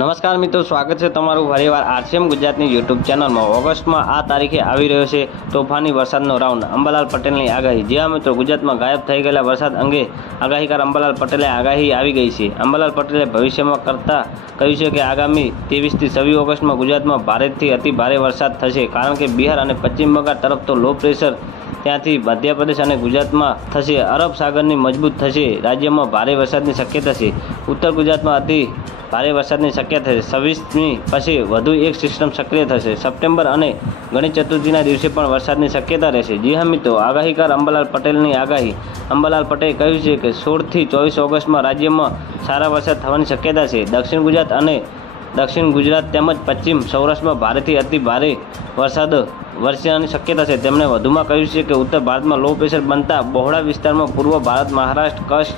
નમસ્કાર મિત્રો, સ્વાગત છે તમારું ફરીવાર આરસીએમ ગુજરાતની યુટ્યુબ ચેનલમાં. ઓગસ્ટમાં આ તારીખે આવી રહ્યો છે તોફાની વરસાદનો રાઉન્ડ. અંબાલાલ પટેલની આગાહી. જ્યાં મિત્રો, ગુજરાતમાં ગાયબ થઈ ગયેલા વરસાદ અંગે આગાહીકાર અંબાલાલ પટેલે આગાહી આવી ગઈ છે. અંબાલાલ પટેલે ભવિષ્યમાં કરતા કહ્યું છે કે આગામી ત્રેવીસથી છવ્વીસ ઓગસ્ટમાં ગુજરાતમાં ભારેથી અતિ ભારે વરસાદ થશે. કારણ કે બિહાર અને પશ્ચિમ બંગાળ તરફ તો લો પ્રેશર ત્યાંથી મધ્યપ્રદેશ અને ગુજરાતમાં થશે. અરબ સાગરની મજબૂત થશે. રાજ્યમાં ભારે વરસાદની શક્યતા છે. ઉત્તર ગુજરાતમાં અતિ ભારે વરસાદની શક્યતા છે. છવ્વીસમી પછી વધુ એક સિસ્ટમ સક્રિય થશે. સપ્ટેમ્બર અને ગણેશ ચતુર્થીના દિવસે પણ વરસાદની શક્યતા રહેશે. જી હા મિત્રો, આગાહીકાર અંબાલાલ પટેલની આગાહી. અંબાલાલ પટેલે કહ્યું છે કે સોળથી ચોવીસ ઓગસ્ટમાં રાજ્યમાં સારા વરસાદ થવાની શક્યતા છે. દક્ષિણ ગુજરાત અને દક્ષિણ ગુજરાત તેમજ પશ્ચિમ સૌરાષ્ટ્રમાં ભારેથી અતિ ભારે વરસાદ વરસ્યાની શક્યતા છે. તેમણે વધુમાં કહ્યું છે કે ઉત્તર ભારતમાં લો પ્રેશર બનતા બહોળા વિસ્તારમાં પૂર્વ ભારત, મહારાષ્ટ્ર, કચ્છ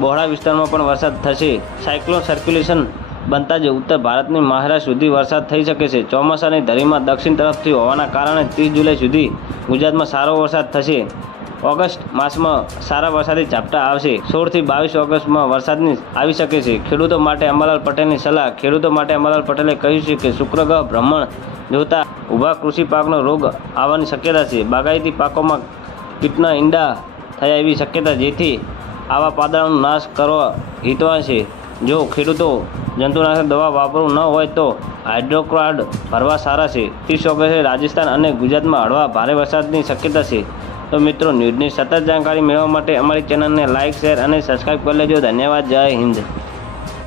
બહોળા વિસ્તારમાં પણ વરસાદ થશે. સાયક્લોન સર્ક્યુલેશન બનતા જ ઉત્તર ભારતની મહારાષ્ટ્ર સુધી વરસાદ થઈ શકે છે. ચોમાસાની ધરીમાં દક્ષિણ તરફથી હોવાના કારણે ત્રીસ જુલાઈ સુધી ગુજરાતમાં સારો વરસાદ થશે. ઓગસ્ટ માસમાં સારા વરસાદી ઝાપટા આવશે. સોળથી બાવીસ ઓગસ્ટમાં વરસાદની આવી શકે છે. ખેડૂતો માટે અંબાલાલ પટેલની સલાહ. ખેડૂતો માટે અંબાલાલ પટેલે કહ્યું છે કે શુક્રગ્રહ, ભ્રમણ જોતા ઊભા કૃષિ પાકનો રોગ આવવાની શક્યતા છે. બાગાયતી પાકોમાં કીટના ઈંડા થયા એવી શક્યતા જેથી આવા પાદળાનો નાશ કરવા હિતવાન છે. જો ખેડૂતો જંતુનાશક દવા વાપરવું ન હોય તો હાઇડ્રોક્રાડ ભરવા સારા છે. ત્રીસ ઓગસ્ટે રાજસ્થાન અને ગુજરાતમાં હળવા ભારે વરસાદની શક્યતા છે. તો મિત્રો, ન્યૂઝની સતત જાણકારી મેળવવા માટે અમારી ચેનલને લાઇક, શેર અને સબસ્ક્રાઈબ કરી લેજો. ધન્યવાદ. જય હિન્દ.